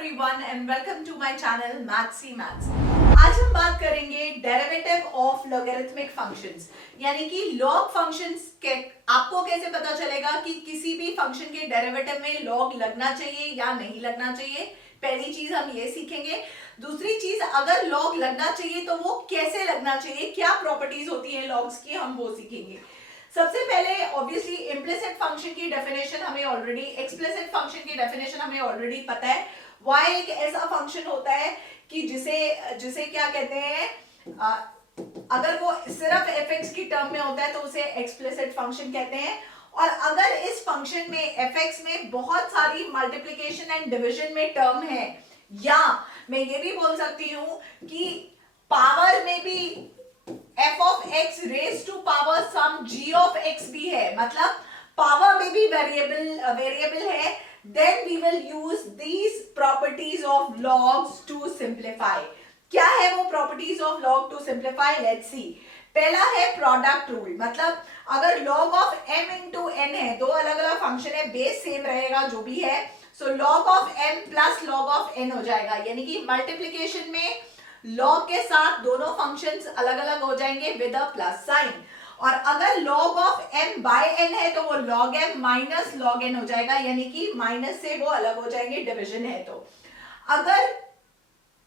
everyone and welcome to my channel Mathsy Maths। आज हम बात करेंगे डेरिवेटिव ऑफ लॉगरिथमिक फंक्शंस, यानी कि लॉग फंक्शंस के आपको कैसे पता चलेगा कि किसी भी फंक्शन के डेरिवेटिव में लॉग लगना चाहिए या नहीं लगना चाहिए। पहली चीज हम ये सीखेंगे। दूसरी चीज, अगर लॉग लगना चाहिए तो वो कैसे लगना चाहिए, क्या प्रॉपर्टीज होती है लॉग्स की, हम वो सीखेंगे। सबसे पहले ऑब्वियसली इम्प्लिसिट फंक्शन की डेफिनेशन हमें ऑलरेडी, एक्सप्लिसिट फंक्शन की डेफिनेशन हमें ऑलरेडी पता है। y एक ऐसा फंक्शन होता है कि जिसे क्या कहते हैं, अगर वो सिर्फ fx की टर्म में होता है तो उसे एक्सप्लिसिट फंक्शन कहते हैं। और अगर इस फंक्शन में fx में बहुत सारी मल्टीप्लिकेशन एंड डिवीजन में टर्म है, या मैं ये भी बोल सकती हूं कि पावर में भी f of x raised to power some g of x भी है, मतलब पावर में भी वेरिएबल है, then we will use these properties of logs to simplify। क्या है वो properties of log to simplify? Let's see। पहला है प्रोडक्ट रूल, मतलब अगर log of m into n है, दो अलग अलग फंक्शन है, बेस सेम रहेगा जो भी है, so log of m plus log of n हो जाएगा, यानी कि मल्टीप्लीकेशन में log के साथ दोनों फंक्शंस अलग अलग हो जाएंगे विद अ प्लस साइन। और अगर log of m by n है तो वो log m minus log n हो जाएगा, यानी कि माइनस से वो अलग हो जाएंगे, डिवीजन है तो। अगर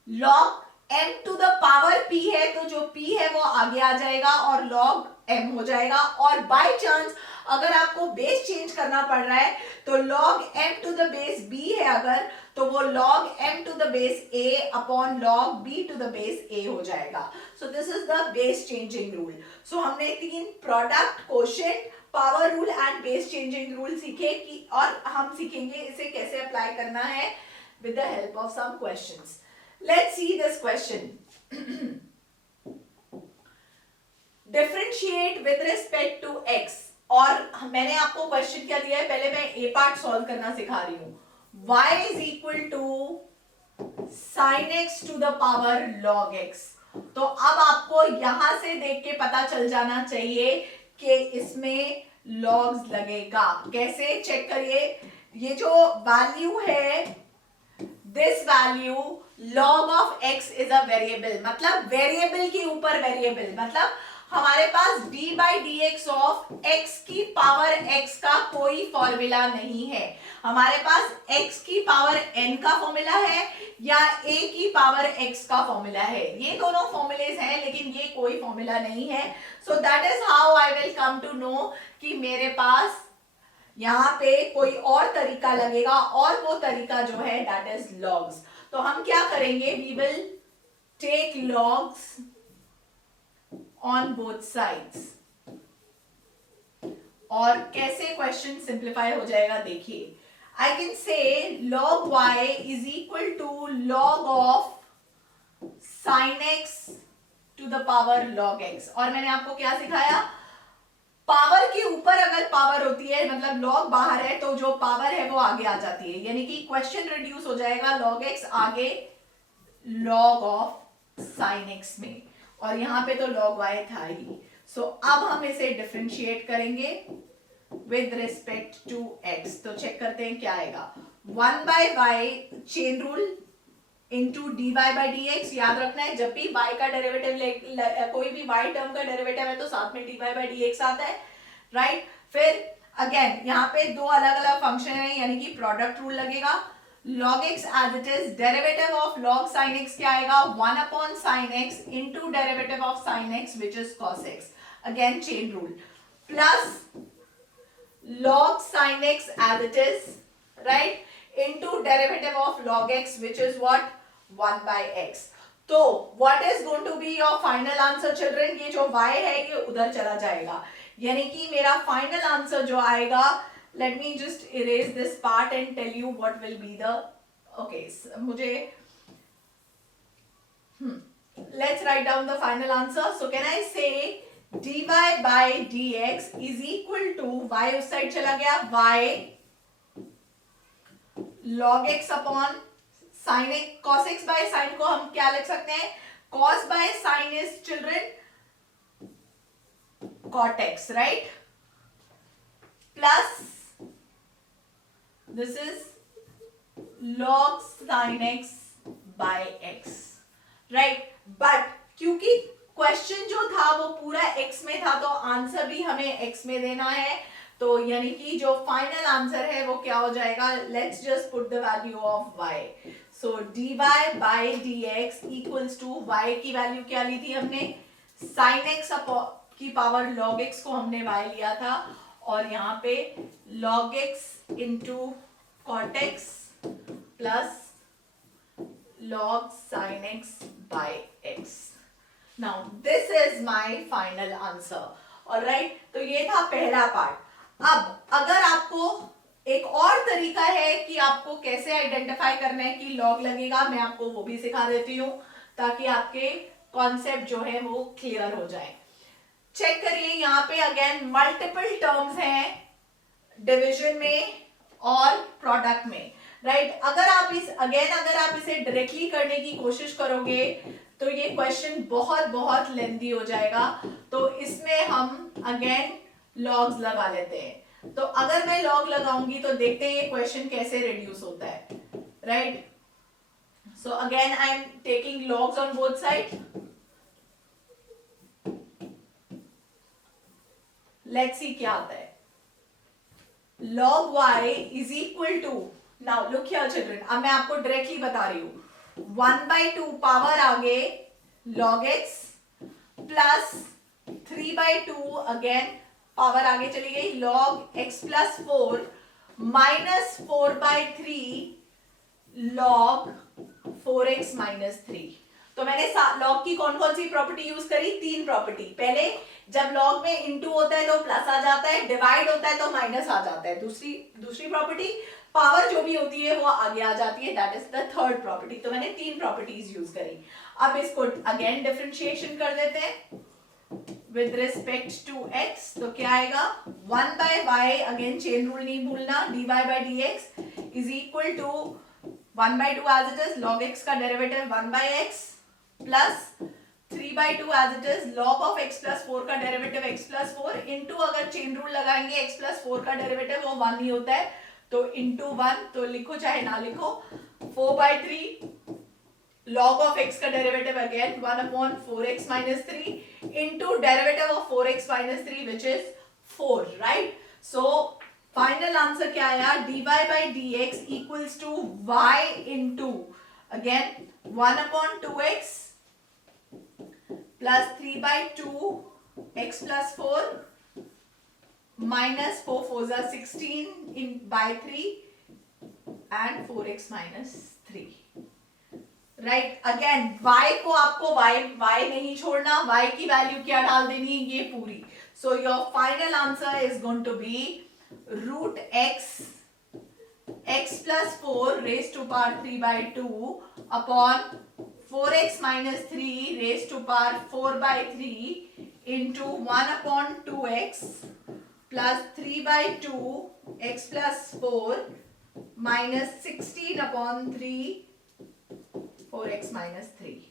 log m to the power p है तो जो p है वो आगे आ जाएगा और log m हो जाएगा। और बाय चांस अगर आपको बेस चेंज करना पड़ रहा है तो log m to the base b है अगर, तो वो log m to the base a upon log b to the base a हो जाएगा। So this is the base changing rule। So हमने तीन product, quotient, power rule and base changing rule सीखे कि, और हम सीखेंगे इसे कैसे अप्लाई करना है with the help of some questions। Let's see this question। Differentiate with respect to x। और मैंने आपको क्वेश्चन क्या दिया है, पहले मैं ए पार्ट सॉल्व करना सिखा रही हूं। y is equal to sin x to the power log x। तो अब आपको यहां से देख के पता चल जाना चाहिए कि इसमें लॉग्स लगेगा। कैसे चेक करिए, ये जो वैल्यू है, this value log of x is a variable, मतलब वेरिएबल के ऊपर वेरिएबल, मतलब हमारे पास d by dx of x की पावर x का कोई फॉर्मूला नहीं है। हमारे पास x की पावर n का फॉर्मूला है या a की पावर x का फॉर्मूला है, ये दोनों फॉर्मूलेज हैं, लेकिन ये कोई फॉर्मूला नहीं है। So that is how I will come to know कि मेरे पास यहाँ पे कोई और तरीका लगेगा, और वो तरीका जो है दैट इज लॉग्स। तो हम क्या करेंगे, we will take logs on both sides. और कैसे क्वेश्चन सिंप्लीफाई हो जाएगा देखिए। I can say log y is equal to log of sin x to the power log x। और मैंने आपको क्या सिखाया, पावर के ऊपर अगर पावर होती है, मतलब log बाहर है, तो जो पावर है वो आगे आ जाती है, यानी कि क्वेश्चन रिड्यूस हो जाएगा log x आगे log ऑफ sin x में, और यहां पे तो log y था ही। सो अब हम इसे डिफरेंशिएट करेंगे विद रिस्पेक्ट टू x। तो चेक करते हैं क्या आएगा। 1 by y chain rule into d y by d x. याद रखना है, जब भी y का डेरिवेटिव, कोई भी y टर्म का डेरिवेटिव है तो साथ में d y by d x आता है, राइट। फिर अगेन यहाँ पे दो अलग अलग फंक्शन है, यानी कि प्रोडक्ट रूल लगेगा। log x as it is, derivative of log sin x क्या आएगा, 1 upon sin x into derivative of sin x which is cos x। Again chain rule, plus log sin x as it is, right, into derivative of log x which is what, 1 by x। तो what is going to be your final answer children? ये जो y है ये उधर चला जाएगा, यानी कि मेरा फाइनल आंसर जो आएगा, let me just erase this part and tell you what will be the, okay, मुझे let's write down the final answer। So can I say dy by dx is equal to, y उस side चला गया, y log x upon sin x, cos x by sin को हम क्या लिख सकते हैं, cos by sin is children cot x, right, plus this is log sin x by x, right. But क्योंकि क्वेश्चन जो था वो पूरा x में था, तो आंसर भी हमें x में देना है, तो यानी कि जो फाइनल आंसर है वो क्या हो जाएगा, let's just put the value of y, so dy by dx equals to y की वैल्यू क्या ली थी हमने, sin x की पावर log x को हमने y लिया था, और यहाँ पे log x into cot x plus log sin x by x. Now this is my final answer. Alright, तो ये था पहला पार्ट। अब अगर आपको एक और तरीका है कि आपको कैसे आइडेंटिफाई करना है कि log लगेगा, मैं आपको वो भी सिखा देती हूँ ताकि आपके कॉन्सेप्ट जो है वो क्लियर हो जाए। चेक करिए, यहाँ पे अगेन मल्टीपल टर्म्स हैं डिवीजन में और प्रोडक्ट में, राइट। अगर आप इसे डायरेक्टली करने की कोशिश करोगे तो ये क्वेश्चन बहुत बहुत लेंथी हो जाएगा, तो इसमें हम अगेन लॉग्स लगा लेते हैं। तो अगर मैं लॉग लगाऊंगी तो देखते हैं ये क्वेश्चन कैसे रिड्यूस होता है, right. So again I am taking logs on both side. Let's see क्या आता है। log y is equal to, now look here children, अब मैं आपको डायरेक्टली बता रही हूँ, 1/2 पावर आगे log x plus 3/2 again power आगे चली गई log x plus 4 minus 4/3 log 4x minus 3। तो मैंने log की कौन कौन सी प्रॉपर्टी यूज करी, तीन प्रॉपर्टी। पहले जब log में इनटू होता है तो प्लस आ जाता है, डिवाइड होता है तो माइनस आ जाता है। दूसरी प्रॉपर्टी पावर जो भी होती है वो आगे आ जाती है, that is the third property. तो मैंने तीन प्रॉपर्टीज यूज करी। अब इसको अगेन डिफरेंशिएशन कर देते हैं विद रिस्पेक्ट टू x, तो क्या आएगा 1/y, अगेन चेन रूल नहीं भूलना, dy by dx is equal to 1/2 as it is, log x का derivative 1/x plus 3/2 as it is, log of x plus 4 का डेरिवेटिव x प्लस 4 इंटू, अगर chain rule लगाएंगे x plus 4 का derivative वो 1 ही होता है, तो इंटू 1, तो लिखो चाहे ना लिखो, 4/3 log of x का derivative again 1/4x minus 3 into derivative of 4x minus 3 which is 4, right. So final answer क्या आया, dy by dx equals to y into again 1/2x plus 3/2 x plus 4 minus 4 4 जा 16 in by 3 and 4x minus 3, right. Again y को आपको y नहीं छोड़ना, y की value क्या डाल देनी है, ये पूरी। So your final answer is going to be root x plus 4 raise to power 3/2 upon 4x minus 3 raise to power 4/3 into 1/2x plus 3/2 x plus 4 minus 16/3 4x minus 3.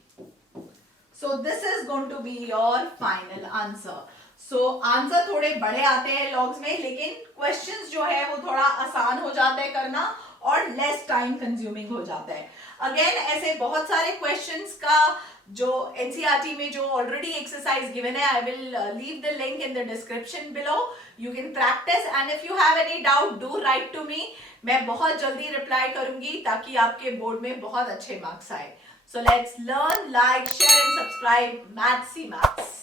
So this is going to be your final answer. So answer थोड़े बड़े आते हैं logs में, लेकिन questions जो है वो थोड़ा आसान हो जाता है करना और लेस टाइम कंज्यूमिंग हो जाता है। अगेन ऐसे बहुत सारे क्वेश्चंस का जो एनसीईआरटी में जो ऑलरेडी एक्सरसाइज गिवन है, I will leave the link in the description below, you can practice and if you have any doubt do write to me, मैं बहुत जल्दी रिप्लाई करूंगी ताकि आपके बोर्ड में बहुत अच्छे मार्क्स आए। So let's learn, like, share and subscribe maths see maths.